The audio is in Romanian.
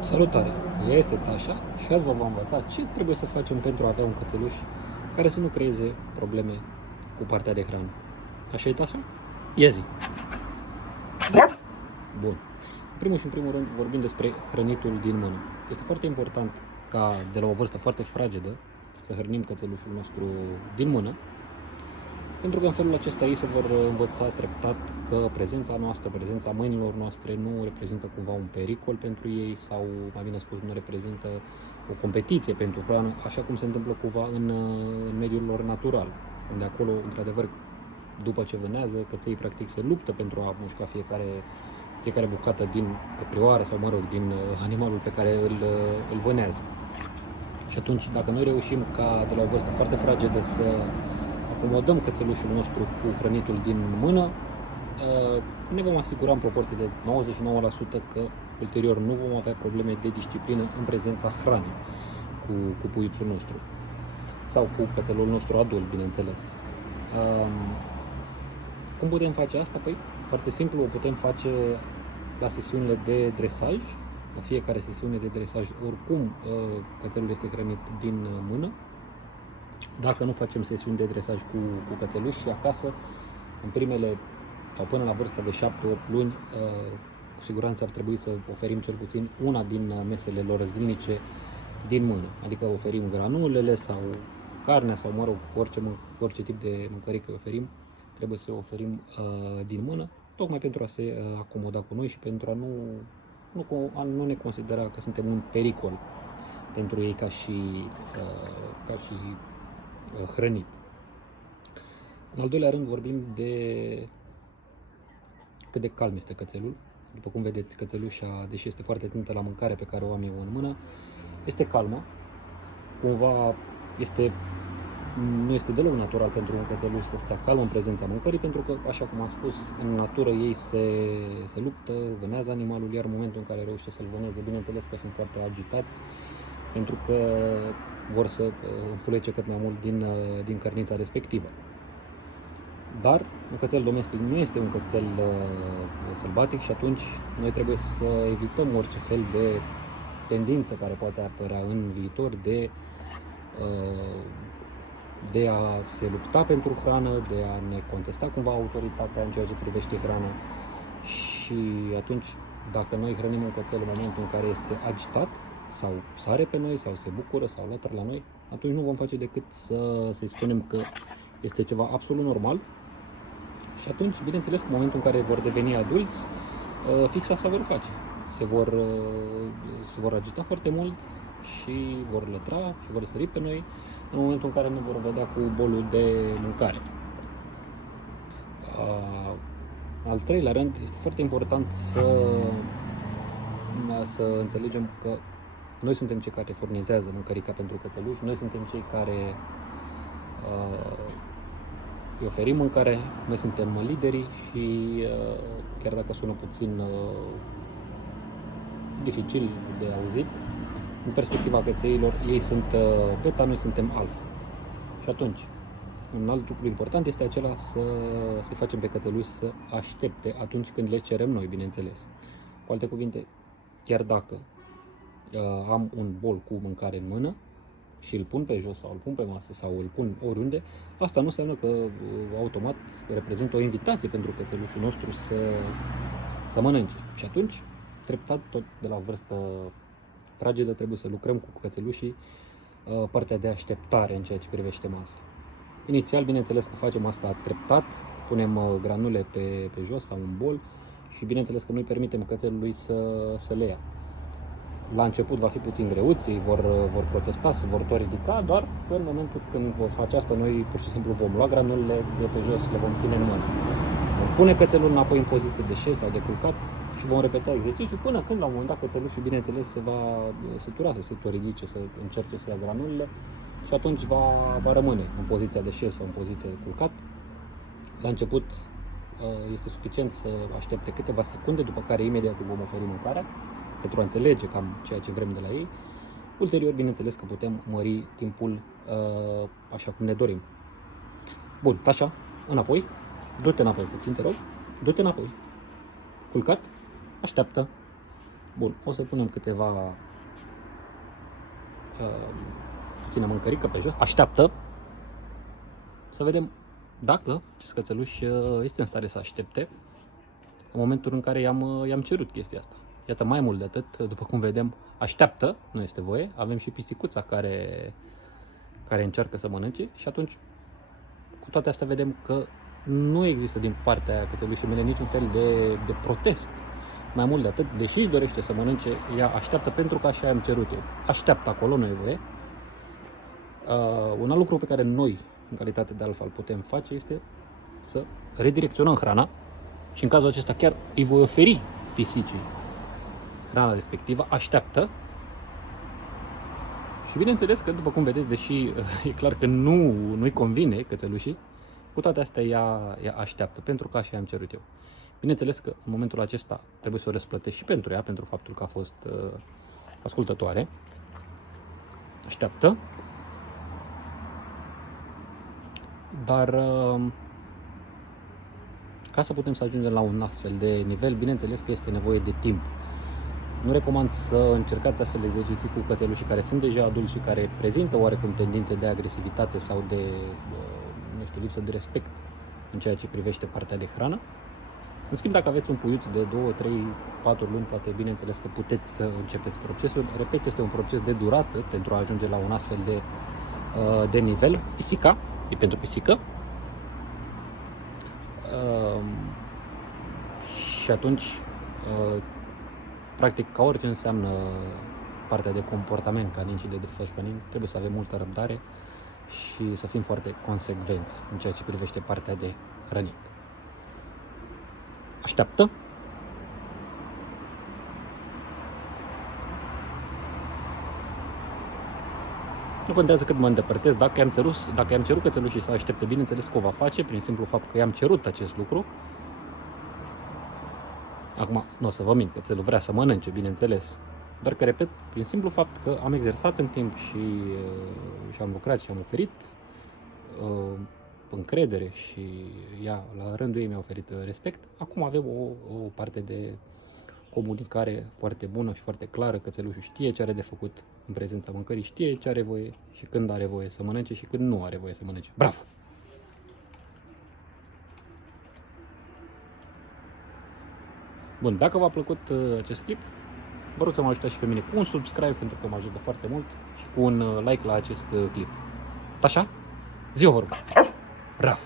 Salutare! Ea este Tașa și azi vă vom învăța ce trebuie să facem pentru a avea un cățeluș care să nu creeze probleme cu partea de hrană. Așa e, Tașa? Ia zi! Bun. În primul rând vorbim despre hrănitul din mână. Este foarte important ca de la o vârstă foarte fragedă să hrănim cățelușul nostru din mână, pentru că în felul acesta ei se vor învăța treptat că prezența noastră, prezența mâinilor noastre nu reprezintă cumva un pericol pentru ei sau, mai bine spus, nu reprezintă o competiție pentru hrană, așa cum se întâmplă cumva în mediul lor natural, unde acolo, într-adevăr, după ce vânează, căței practic se luptă pentru a mușca fiecare bucată din căprioară sau, mă rog, din animalul pe care îl vânează. Și atunci, dacă noi reușim ca de la o vârstă foarte fragedă să acomodăm cățelușul nostru cu hrănitul din mână, ne vom asigura în proporție de 99% că ulterior nu vom avea probleme de disciplină în prezența hranei cu puițul nostru sau cu cățelul nostru adult, bineînțeles. Cum putem face asta? Păi, foarte simplu, o putem face la sesiunile de dresaj. La fiecare sesiune de dresaj, oricum, cățelul este hrănit din mână. Dacă nu facem sesiuni de dresaj cu cățeluși și acasă, în primele sau până la vârsta de 7-8 luni, cu siguranță ar trebui să oferim cel puțin una din mesele lor zilnice din mână. Adică oferim granulele sau carnea sau, mă rog, orice tip de mâncărică îi oferim, trebuie să o oferim din mână, tocmai pentru a se acomoda cu noi și pentru a nu ne considera că suntem un pericol pentru ei ca și hrănit. În al doilea rând vorbim de cât de calm este cățelul. După cum vedeți, cățelușa, deși este foarte atentă la mâncare pe care o am eu în mână, este calmă. Cumva nu este deloc natural pentru un cățeluș să stea calm în prezența mâncării, pentru că, așa cum am spus, în natură ei se luptă, vânează animalul, iar în momentul în care reușește să-l vâneze, bineînțeles că sunt foarte agitați, pentru că vor să înfulece cât mai mult din cărnița respectivă. Dar un cățel domestic nu este un cățel sălbatic și atunci noi trebuie să evităm orice fel de tendință care poate apărea în viitor de a se lupta pentru hrană, de a ne contesta cumva autoritatea în ceea ce privește hrana. Și atunci, dacă noi hrănim un cățel în momentul în care este agitat, sau sare pe noi, sau se bucură, sau latră la noi, atunci nu vom face decât să-i spunem că este ceva absolut normal. Și atunci, bineînțeles, în momentul în care vor deveni adulți, fix asta vor face. Se vor agita foarte mult și vor lătra și vor sări pe noi în momentul în care ne vor vedea cu bolul de mâncare. Al treilea rând, este foarte important să înțelegem că noi suntem cei care furnizează mâncărica pentru cățeluș, noi suntem cei care îi oferim mâncare, noi suntem liderii și chiar dacă sună puțin dificil de auzit, în perspectiva cățeilor, ei sunt beta, noi suntem alfa. Și atunci, un alt lucru important este acela să-i facem pe cățeluși să aștepte atunci când le cerem noi, bineînțeles. Cu alte cuvinte, chiar dacă am un bol cu mâncare în mână și îl pun pe jos sau îl pun pe masă sau îl pun oriunde, asta nu înseamnă că automat reprezintă o invitație pentru cățelușul nostru să mănânce. Și atunci, treptat, tot de la vârstă fragedă, trebuie să lucrăm cu cățelușii partea de așteptare în ceea ce privește masa. Inițial, bineînțeles că facem asta treptat, punem granule pe jos sau un bol și bineînțeles că noi permitem cățelului să le ia. La început va fi puțin greuț, ei vor protesta, se vor tot ridica, doar că în momentul când vor face asta, noi pur și simplu vom lua granulele de pe jos și le vom ține în mână. Vom pune cățelul înapoi în poziție de șez sau de culcat și vom repeta exercițiul până când la un moment dat cățelușul, bineînțeles, se va sătura să se tot ridice, să încerce să ia granulele și atunci va rămâne în poziția de șez sau în poziția de culcat. La început este suficient să aștepte câteva secunde, după care imediat îi vom oferi mâncarea pentru a înțelege cam ceea ce vrem de la ei. Ulterior, bineînțeles că putem mări timpul așa cum ne dorim. Bun, Tașa, înapoi, du-te înapoi puțin, te rog, du-te înapoi, culcat, așteaptă. Bun, o să punem câteva puțină mâncărică pe jos. Așteaptă să vedem dacă acest cățeluș este în stare să aștepte în momentul în care i-am cerut chestia asta. Iată, mai mult de atât, după cum vedem, așteaptă, nu este voie. Avem și pisicuța care încearcă să mănânce și atunci, cu toate astea, vedem că nu există din partea cățelușii mele niciun fel de protest. Mai mult de atât, deși își dorește să mănânce, ea așteaptă pentru că așa am cerut eu. Așteaptă acolo, nu e voie. Un alt lucru pe care noi, în calitate de alfa, îl putem face este să redirecționăm hrana și în cazul acesta chiar îi voi oferi pisicii hrana respectivă, așteaptă și bineînțeles că, după cum vedeți, deși e clar că nu-i convine cățelușii, cu toate astea ea așteaptă, pentru că așa am cerut eu. Bineînțeles că în momentul acesta trebuie să o răsplătesc și pentru ea, pentru faptul că a fost ascultătoare. Așteaptă. Dar ca să putem să ajungem la un astfel de nivel, bineînțeles că este nevoie de timp. Nu recomand să încercați astfel de exerciții cu cățelușii care sunt deja adulți și care prezintă oarecum tendințe de agresivitate sau de, nu știu, lipsă de respect în ceea ce privește partea de hrană. În schimb, dacă aveți un puiuț de 2, 3, 4 luni, poate bineînțeles că puteți să începeți procesul. Repet, este un proces de durată pentru a ajunge la un astfel de nivel. Pisica, e pentru pisică. Și atunci, practic, ca orice înseamnă partea de comportament canin și de dresaj canin, trebuie să avem multă răbdare și să fim foarte consecvenți în ceea ce privește partea de hrănit. Așteaptă. Nu contează cât mă îndepărtez, dacă i-am cerut cățelușii să aștepte, bineînțeles că o va face, prin simplu fapt că i-am cerut acest lucru. Acum, nu o să vă mint, cățelul vrea să mănânce, bineînțeles. Doar că, repet, prin simplu fapt că am exersat în timp și am lucrat și am oferit încredere și ea, la rândul ei, mi-a oferit respect. Acum avem o parte de comunicare foarte bună și foarte clară. Cățelușul știe ce are de făcut în prezența mâncării, știe ce are voie și când are voie să mănânce și când nu are voie să mănânce. Bravo! Bun, dacă v-a plăcut acest clip, vă rog să mă ajutați și pe mine cu un subscribe, pentru că mă ajută foarte mult, și cu un like la acest clip. Așa? Zi-o vorbă! Bravo!